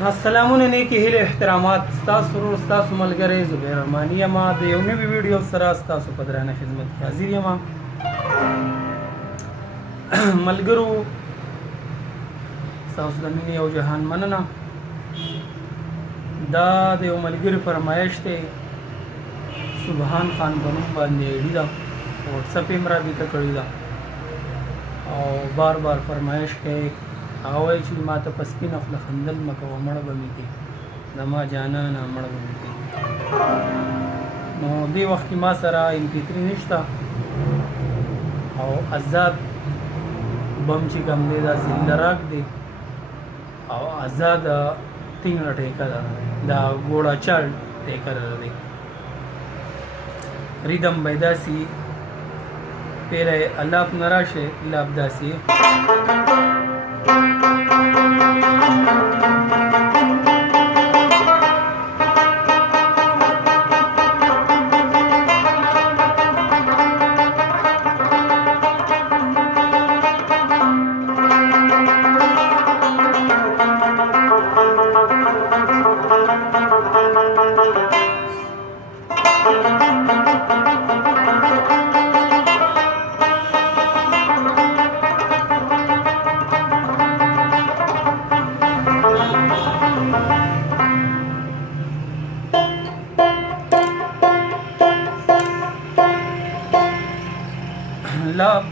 السلامونه نیکی هیله احترامات ستاسو ورور ستاسو ملګری زبیر ارماني یم د یو نوي ویډیو سره ستاسو په درانه خدمت کې حاضر یم ملګرو ستاسو د مینې او جهان مننه دا د یو ملګري فرمایش دی سبحان خان په نوم باندې ایډي ده وټساپ یې هم رابطه کړې ده او بار بار فرمایش کوي هغه وایي چې ما ته په سپینه خوله خندل مه کوه مړه به مې کړې زما جانانه مړه به مې کړې نو دې وخت کې ما سره MP3 نشته او آزاد بم چې کوم دی دا زندراک دی او آزاد تینګه ټیکه ده دا ګوړه چال ټیکه دی ریدم بیداسی پیره الاف نراشه الاف داسی لا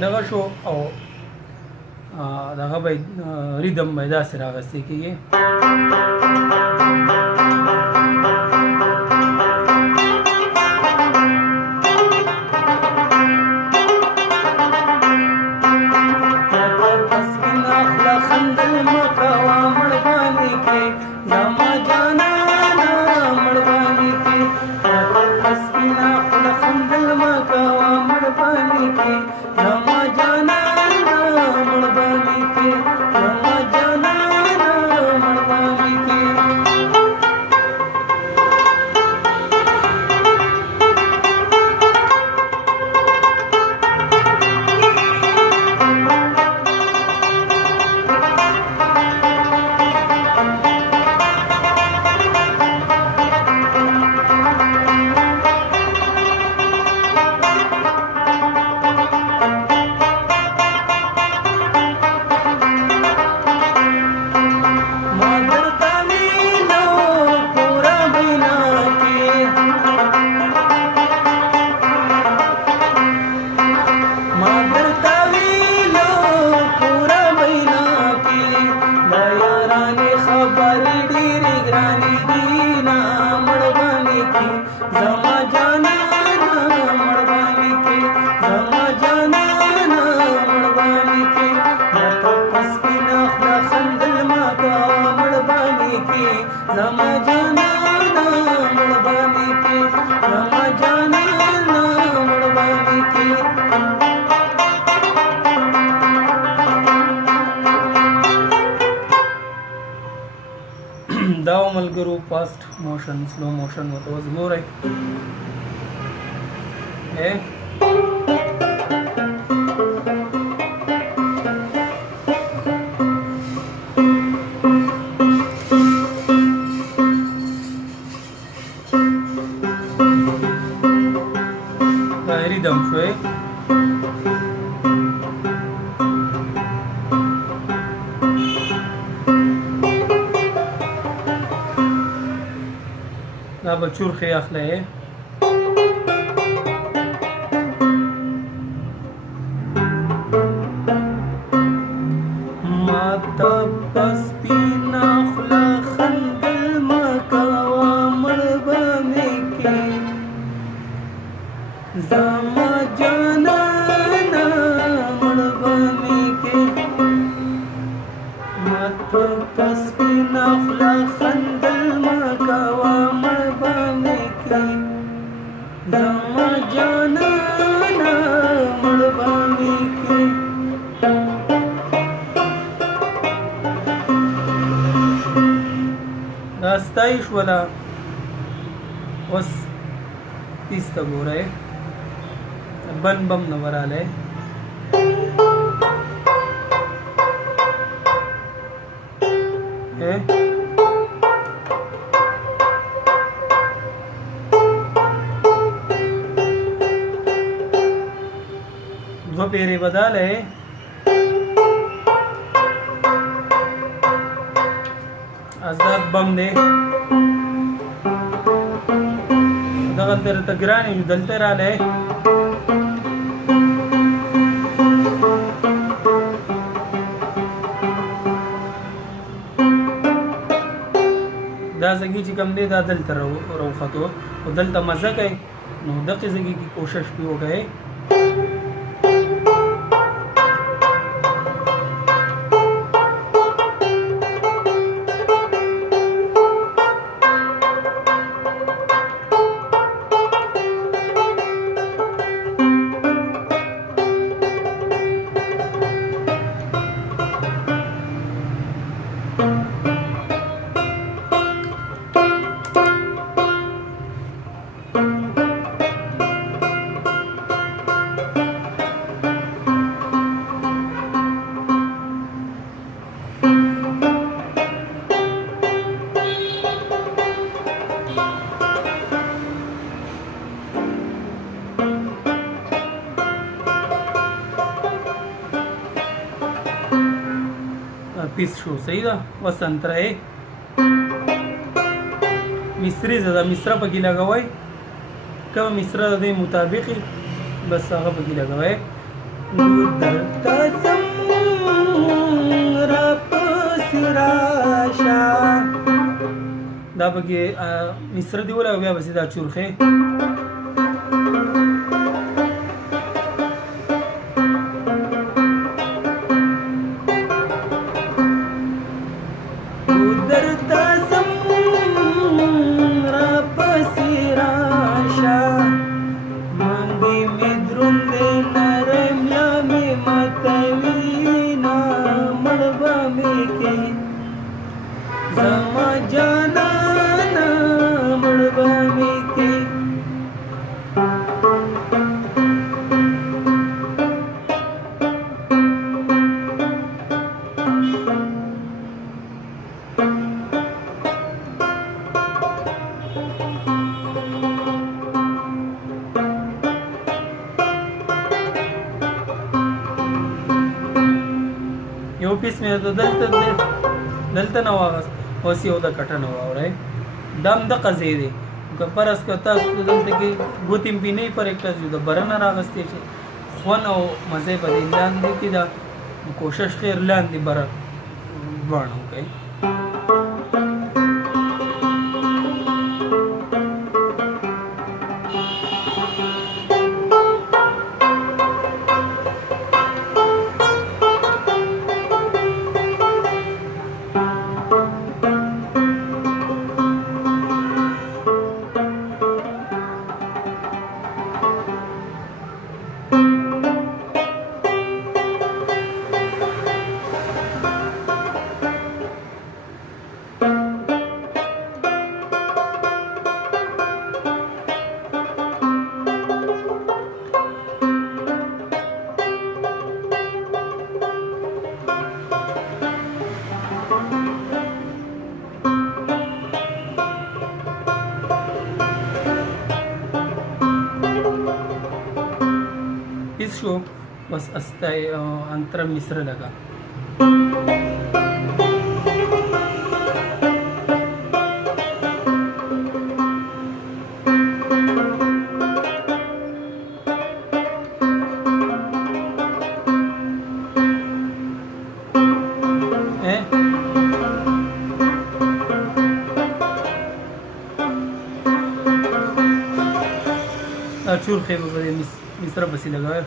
دغه شو او دغه به ریدم به داسې راغستې کېږي دا ملګرو فاست موشن سلو موشن ورته اوس ګورئ دا ریدم شوی دا بچور خی اخله ماتا پس پینا خلا خندل مکوا مربا میکی زما جانانا مربا میکی ماتا پس پینا خلا خندل مکوا زما جانانا مړبانی کې راستایش ولا اوس تیسته ګورئ بن بم نوراله دو پیری بداله ازداد بم دی دغه درته ګرانې دلته رالی دا زګي چې کوم دی دا دلته راوختو او دلته مزه کوي نو دغه زګي کې کوشش پې وکړئ پیس شو صحیح ده وسنتره مصری زده مصره پکې لګوئ کومه مصره د دې مطابقي بس هغه پکې لګوئ درته سم را پسې راشه دا پکې مصره دی ولګوئ بیا بس دا چورخه یو پیس مې دلته نه واغس اوس یو د کټه نه واورئ دم د قضې دی که فرض که تاسو دلته کې ګوتې مې نه پر یک تاسو د بره نه راغستې شي خوند او مزې به دې لاندې کې ده کوشش خیر لاندې بره دواړه وکړئ شو बस अस्ताय अंतर मिश्र लगा चूर खे मिश्र बसी लगाए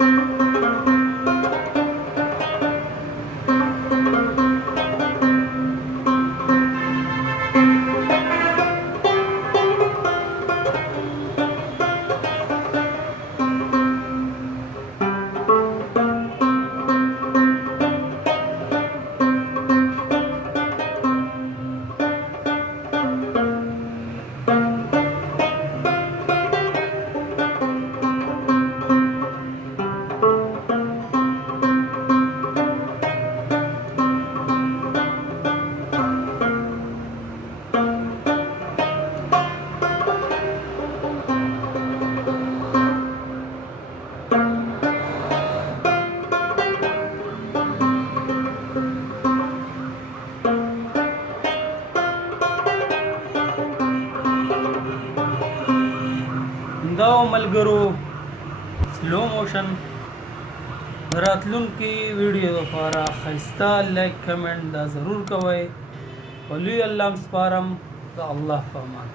دا ملګرو سلو موشن راتلونکي ویډیو لپاره ښایسته لایک کمنټ دا ضرور کوئ په لوی الله سپارم د الله په امان.